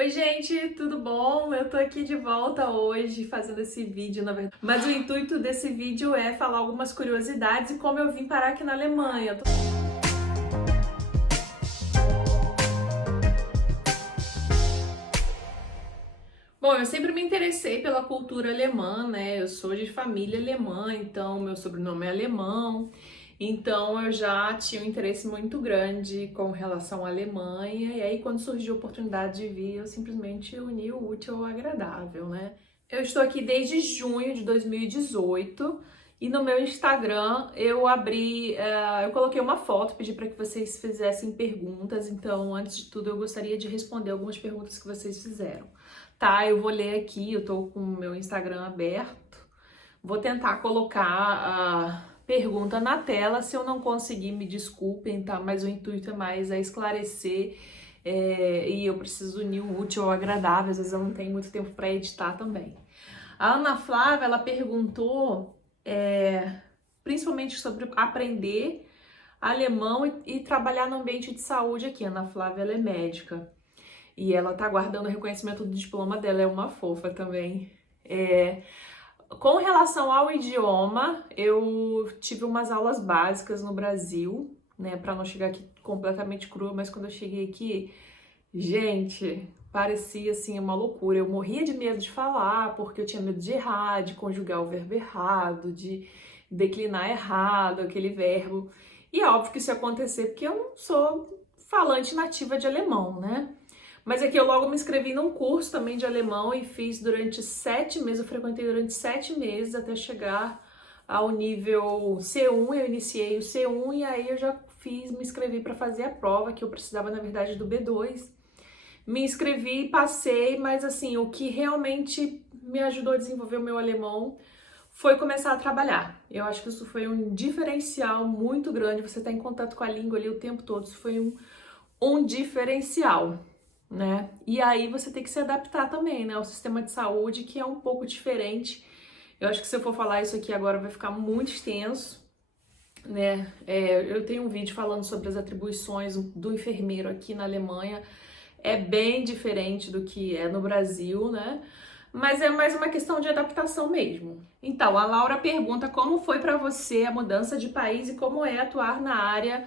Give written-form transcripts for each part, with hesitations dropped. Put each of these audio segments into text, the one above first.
Oi, gente, tudo bom? Eu tô aqui de volta hoje fazendo esse vídeo, na verdade. Mas o intuito desse vídeo é falar algumas curiosidades e como eu vim parar aqui na Alemanha. Bom, eu sempre me interessei pela cultura alemã, né? Eu sou de família alemã, então meu sobrenome é alemão. Então eu já tinha um interesse muito grande com relação à Alemanha. E aí, quando surgiu a oportunidade de vir, eu simplesmente uni o útil ao agradável, né? Eu estou aqui desde junho de 2018 e no meu Instagram eu abri, eu coloquei uma foto, pedi para que vocês fizessem perguntas. Então, antes de tudo, eu gostaria de responder algumas perguntas que vocês fizeram. Tá, eu vou ler aqui, eu tô com o meu Instagram aberto. Vou tentar colocar a pergunta na tela. Se eu não conseguir, me desculpem, tá? Mas o intuito é mais esclarecer e eu preciso unir o útil ao agradável. Às vezes eu não tenho muito tempo para editar também. A Ana Flávia, ela perguntou principalmente sobre aprender alemão e trabalhar no ambiente de saúde aqui. A Ana Flávia, ela é médica. E ela tá guardando o reconhecimento do diploma dela, é uma fofa também. Com relação ao idioma, eu tive umas aulas básicas no Brasil, né, para não chegar aqui completamente crua, mas quando eu cheguei aqui, gente, parecia assim uma loucura. Eu morria de medo de falar, porque eu tinha medo de errar, de conjugar o verbo errado, de declinar errado aquele verbo. E é óbvio que isso ia acontecer porque eu não sou falante nativa de alemão, né? Mas aqui eu logo me inscrevi num curso também de alemão e fiz durante 7 meses, eu frequentei durante 7 meses até chegar ao nível C1. Eu iniciei o C1 e aí eu já me inscrevi para fazer a prova, que eu precisava, na verdade, do B2. Me inscrevi, passei, mas assim, o que realmente me ajudou a desenvolver o meu alemão foi começar a trabalhar. Eu acho que isso foi um diferencial muito grande, você está em contato com a língua ali o tempo todo, isso foi um diferencial, né? E aí você tem que se adaptar também, né? O sistema de saúde, que é um pouco diferente. Eu acho que se eu for falar isso aqui agora vai ficar muito extenso, né? Eu tenho um vídeo falando sobre as atribuições do enfermeiro aqui na Alemanha. É bem diferente do que é no Brasil, né? Mas é mais uma questão de adaptação mesmo. Então, a Laura pergunta como foi para você a mudança de país e como é atuar na área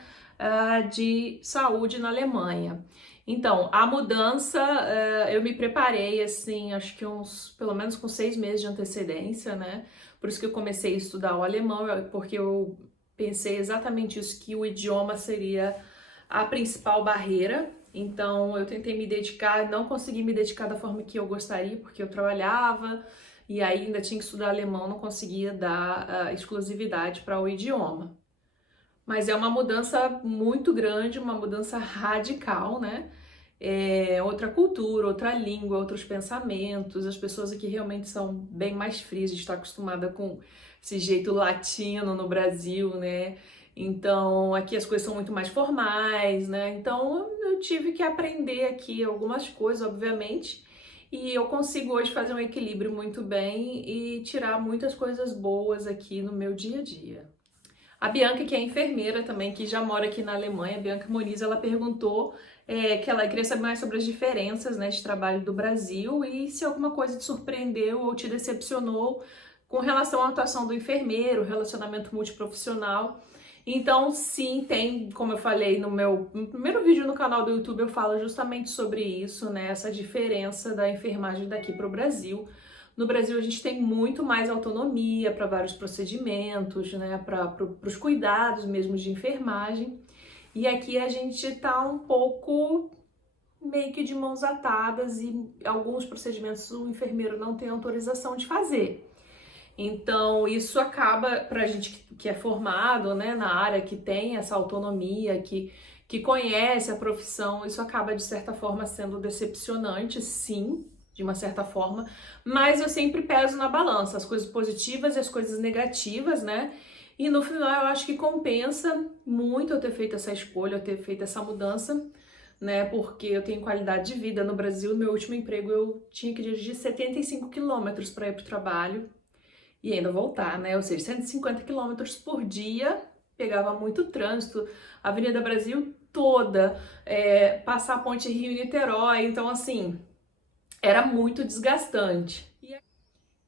de saúde na Alemanha. Então, a mudança, eu me preparei, assim, acho que pelo menos com 6 meses de antecedência, né? Por isso que eu comecei a estudar o alemão, porque eu pensei exatamente isso, que o idioma seria a principal barreira. Então, eu tentei me dedicar, não consegui me dedicar da forma que eu gostaria, porque eu trabalhava e aí ainda tinha que estudar alemão, não conseguia dar exclusividade para o idioma. Mas é uma mudança muito grande, uma mudança radical, né? Outra cultura, outra língua, outros pensamentos. As pessoas aqui realmente são bem mais frias, a gente está acostumada com esse jeito latino no Brasil, né? Então aqui as coisas são muito mais formais, né? Então eu tive que aprender aqui algumas coisas, obviamente, e eu consigo hoje fazer um equilíbrio muito bem e tirar muitas coisas boas aqui no meu dia a dia. A Bianca, que é enfermeira também, que já mora aqui na Alemanha, a Bianca Moniz, ela perguntou que ela queria saber mais sobre as diferenças, né, de trabalho do Brasil e se alguma coisa te surpreendeu ou te decepcionou com relação à atuação do enfermeiro, relacionamento multiprofissional. Então, sim, tem, como eu falei no primeiro vídeo no canal do YouTube, eu falo justamente sobre isso, né, essa diferença da enfermagem daqui para o Brasil. No Brasil, a gente tem muito mais autonomia para vários procedimentos, né, para os cuidados mesmo de enfermagem. E aqui a gente está um pouco meio que de mãos atadas e alguns procedimentos o enfermeiro não tem autorização de fazer. Então, isso acaba, para a gente que é formado, né, na área, que tem essa autonomia, que conhece a profissão, isso acaba, de certa forma, sendo decepcionante, sim, de uma certa forma, mas eu sempre peso na balança as coisas positivas e as coisas negativas, né? E no final eu acho que compensa muito eu ter feito essa escolha, eu ter feito essa mudança, né? Porque eu tenho qualidade de vida. No Brasil, no meu último emprego, eu tinha que dirigir 75 quilômetros para ir para o trabalho e ainda voltar, né? Ou seja, 150 quilômetros por dia, pegava muito trânsito, a Avenida Brasil toda, passar a ponte Rio-Niterói, então assim, era muito desgastante.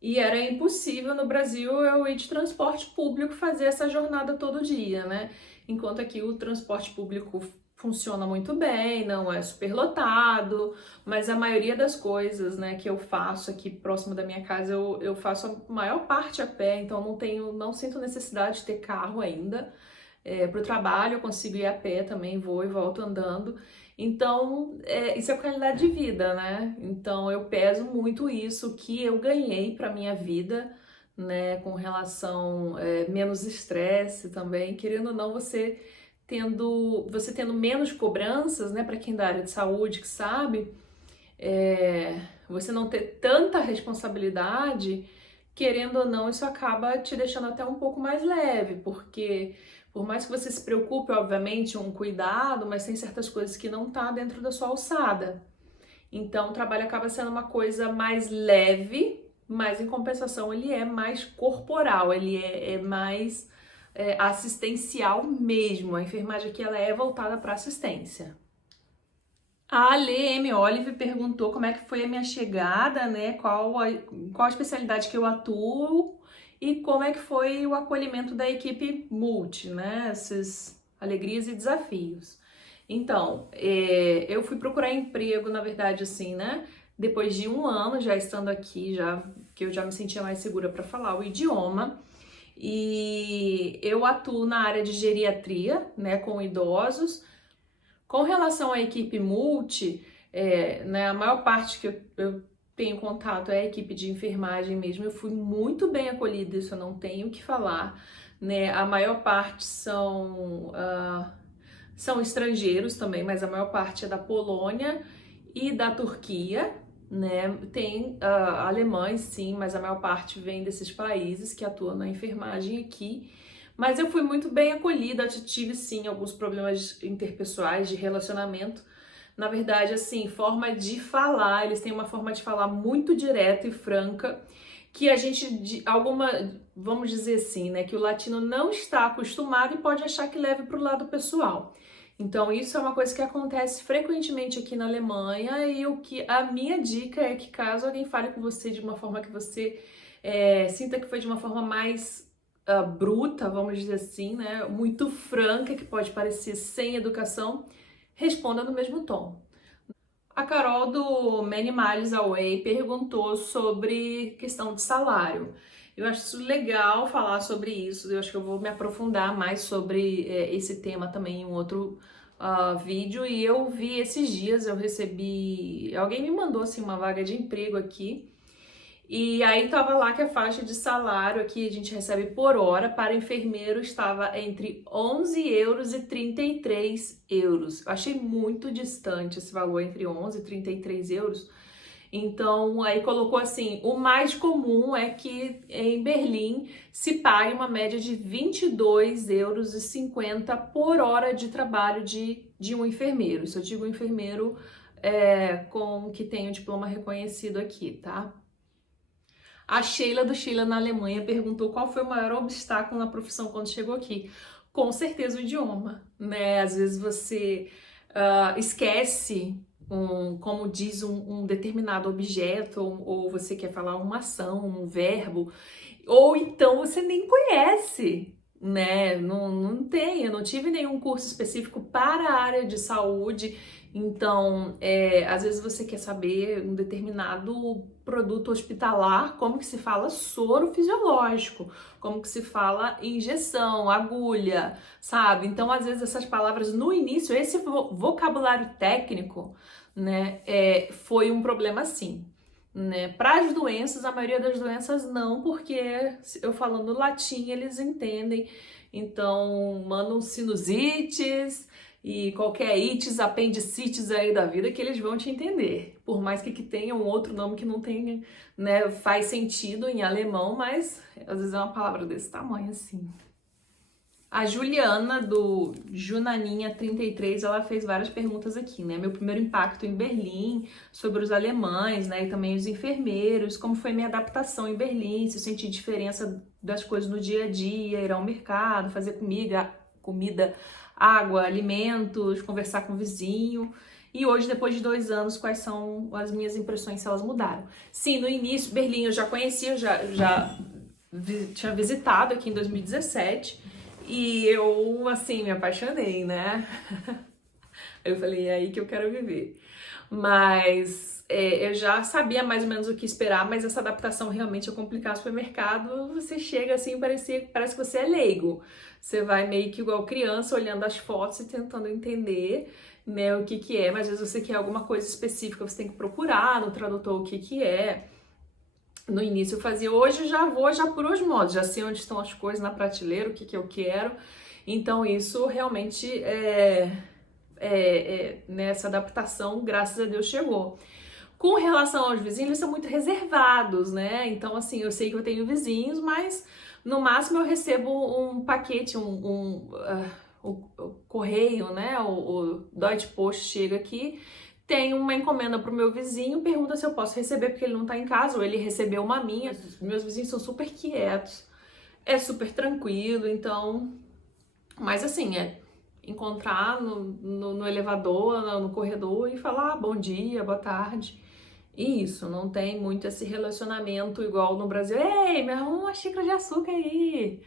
E era impossível no Brasil eu ir de transporte público fazer essa jornada todo dia, né? Enquanto aqui o transporte público funciona muito bem, não é superlotado, mas a maioria das coisas, né, que eu faço aqui próximo da minha casa, eu faço a maior parte a pé, então não sinto necessidade de ter carro ainda. Para o trabalho eu consigo ir a pé também, vou e volto andando. Então, isso é qualidade de vida, né? Então, eu peso muito isso que eu ganhei para minha vida, né? Com relação menos estresse também, querendo ou não, você tendo menos cobranças, né? Para quem da área de saúde que sabe, você não ter tanta responsabilidade, querendo ou não, isso acaba te deixando até um pouco mais leve, porque por mais que você se preocupe, obviamente, um cuidado, mas tem certas coisas que não tá dentro da sua alçada. Então, o trabalho acaba sendo uma coisa mais leve, mas em compensação ele é mais corporal, ele é mais assistencial mesmo. A enfermagem aqui ela é voltada para assistência. A Lê M. Olive perguntou como é que foi a minha chegada, né? Qual a especialidade que eu atuo e como é que foi o acolhimento da equipe multi, né? Essas alegrias e desafios. Então, eu fui procurar emprego, na verdade, assim, né? Depois de um ano já estando aqui, já que eu já me sentia mais segura para falar o idioma. E eu atuo na área de geriatria, né? Com idosos. Com relação à equipe multi, né, a maior parte que eu tenho contato é a equipe de enfermagem mesmo. Eu fui muito bem acolhida, isso eu não tenho o que falar, né? A maior parte são estrangeiros também, mas a maior parte é da Polônia e da Turquia, né? Tem alemães, sim, mas a maior parte vem desses países que atuam na enfermagem aqui. Mas eu fui muito bem acolhida, tive sim alguns problemas interpessoais de relacionamento. Na verdade, assim, forma de falar, eles têm uma forma de falar muito direta e franca, que a gente, vamos dizer assim, né, que o latino não está acostumado e pode achar que leve para o lado pessoal. Então, isso é uma coisa que acontece frequentemente aqui na Alemanha e a minha dica é que caso alguém fale com você de uma forma que você sinta que foi de uma forma mais bruta, vamos dizer assim, né? Muito franca, que pode parecer sem educação, responda no mesmo tom. A Carol do Many Miles Away perguntou sobre questão de salário. Eu acho isso legal falar sobre isso, eu acho que eu vou me aprofundar mais sobre esse tema também em um outro vídeo. E eu vi esses dias, eu recebi, alguém me mandou assim uma vaga de emprego aqui. E aí tava lá que a faixa de salário aqui a gente recebe por hora para enfermeiro estava entre 11 euros e 33 euros. Eu achei muito distante esse valor entre 11 e 33 euros. Então aí colocou assim, o mais comum é que em Berlim se pague uma média de 22,50 euros por hora de trabalho de um enfermeiro. Isso eu digo enfermeiro que tem o diploma reconhecido aqui, tá? A Sheila do Sheila na Alemanha perguntou qual foi o maior obstáculo na profissão quando chegou aqui. Com certeza o idioma, né? Às vezes você esquece como diz um determinado objeto, ou você quer falar uma ação, um verbo, ou então você nem conhece, né? Eu não tive nenhum curso específico para a área de saúde. Então, às vezes você quer saber um determinado produto hospitalar, como que se fala soro fisiológico, como que se fala injeção, agulha, sabe? Então, às vezes essas palavras no início, esse vocabulário técnico, né, foi um problema sim. Né? Para as doenças, a maioria das doenças não, porque eu falando latim eles entendem, então mandam sinusites e qualquer ites, apendicites aí da vida que eles vão te entender. Por mais que tenha um outro nome que não tenha, né, faz sentido em alemão, mas às vezes é uma palavra desse tamanho assim. A Juliana do Junaninha33, ela fez várias perguntas aqui, né? Meu primeiro impacto em Berlim, sobre os alemães, né? E também os enfermeiros, como foi minha adaptação em Berlim, se eu senti diferença das coisas no dia a dia, ir ao mercado, fazer comida, água, alimentos, conversar com o vizinho. e hoje, depois de 2 anos, quais são as minhas impressões, se elas mudaram. Sim, no início, Berlim eu já conhecia, tinha visitado aqui em 2017 e eu, assim, me apaixonei, né? Eu falei, é aí que eu quero viver. Mas eu já sabia mais ou menos o que esperar, mas essa adaptação realmente é complicada. Supermercado, você chega assim, parece que você é leigo. Você vai meio que igual criança, olhando as fotos e tentando entender, né, o que que é. Mas às vezes você quer alguma coisa específica, você tem que procurar no tradutor o que que é. No início eu fazia, hoje eu já vou já por osmose, já sei onde estão as coisas na prateleira, o que que eu quero. Então isso realmente nessa adaptação, graças a Deus, chegou. Com relação aos vizinhos, eles são muito reservados, né? Então, assim, eu sei que eu tenho vizinhos, mas no máximo eu recebo um paquete, o correio, né? O Deutsche Post chega aqui, tem uma encomenda pro meu vizinho, pergunta se eu posso receber porque ele não tá em casa, ou ele recebeu uma minha. Meus vizinhos são super quietos, é super tranquilo, então... Mas assim, encontrar no elevador, no corredor e falar bom dia, boa tarde. E isso, não tem muito esse relacionamento igual no Brasil. Ei, me arruma uma xícara de açúcar aí.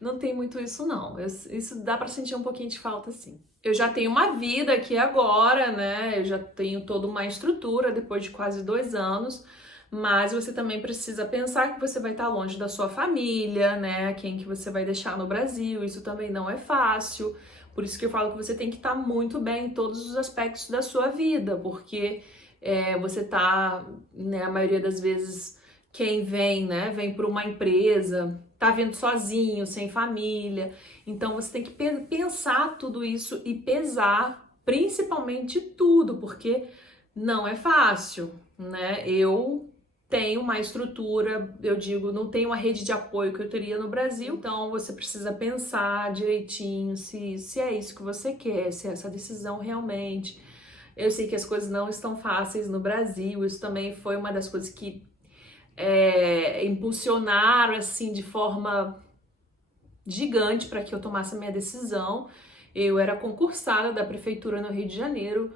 Não tem muito isso, não. Isso dá pra sentir um pouquinho de falta, sim. Eu já tenho uma vida aqui agora, né? Eu já tenho toda uma estrutura depois de quase 2 anos. Mas você também precisa pensar que você vai estar longe da sua família, né? Quem que você vai deixar no Brasil. Isso também não é fácil. Por isso que eu falo que você tem que estar muito bem em todos os aspectos da sua vida, porque você tá, né, a maioria das vezes, quem vem, né, vem por uma empresa, tá vindo sozinho, sem família, então você tem que pensar tudo isso e pesar principalmente tudo, porque não é fácil, né? Eu tenho uma estrutura, eu digo, não tenho uma rede de apoio que eu teria no Brasil, então você precisa pensar direitinho se é isso que você quer, se é essa decisão realmente. Eu sei que as coisas não estão fáceis no Brasil, isso também foi uma das coisas que impulsionaram assim de forma gigante para que eu tomasse a minha decisão. Eu era concursada da prefeitura no Rio de Janeiro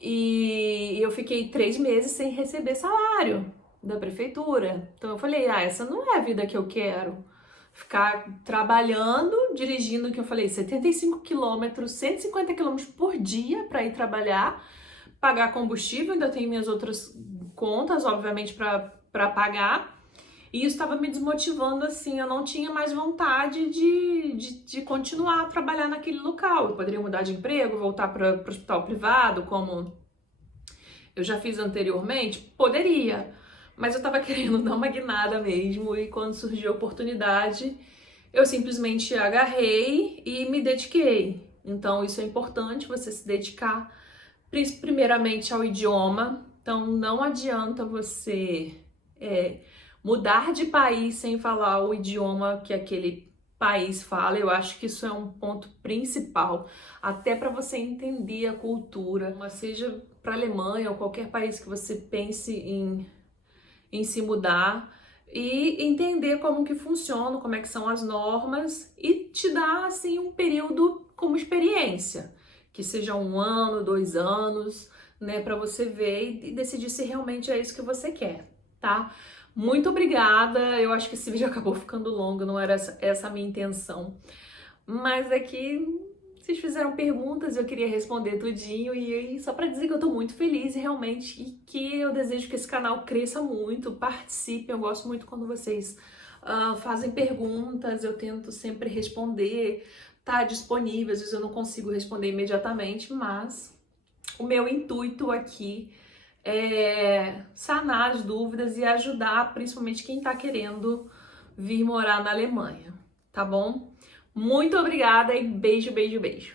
e eu fiquei 3 meses sem receber salário da prefeitura. Então eu falei, essa não é a vida que eu quero. Ficar trabalhando, dirigindo, que eu falei, 75 quilômetros, 150 quilômetros por dia para ir trabalhar, pagar combustível, ainda tenho minhas outras contas, obviamente, para pagar. E isso estava me desmotivando, assim, eu não tinha mais vontade de continuar a trabalhar naquele local. Eu poderia mudar de emprego, voltar para o hospital privado, como eu já fiz anteriormente? Poderia, mas eu estava querendo dar uma guinada mesmo, e quando surgiu a oportunidade, eu simplesmente agarrei e me dediquei. Então isso é importante, você se dedicar primeiramente ao idioma. Então não adianta você mudar de país sem falar o idioma que aquele país fala. Eu acho que isso é um ponto principal, até para você entender a cultura, mas seja para a Alemanha ou qualquer país que você pense em se mudar, e entender como que funciona, como é que são as normas, e te dar assim um período como experiência, que seja 1 ano, 2 anos, né, para você ver e decidir se realmente é isso que você quer, tá? Muito obrigada, eu acho que esse vídeo acabou ficando longo, não era essa a minha intenção, mas é que vocês fizeram perguntas, eu queria responder tudinho, e só para dizer que eu tô muito feliz realmente, e que eu desejo que esse canal cresça muito, participem. Eu gosto muito quando vocês fazem perguntas, eu tento sempre responder, tá disponível, às vezes eu não consigo responder imediatamente, mas o meu intuito aqui é sanar as dúvidas e ajudar principalmente quem tá querendo vir morar na Alemanha, tá bom? Muito obrigada e beijo, beijo, beijo!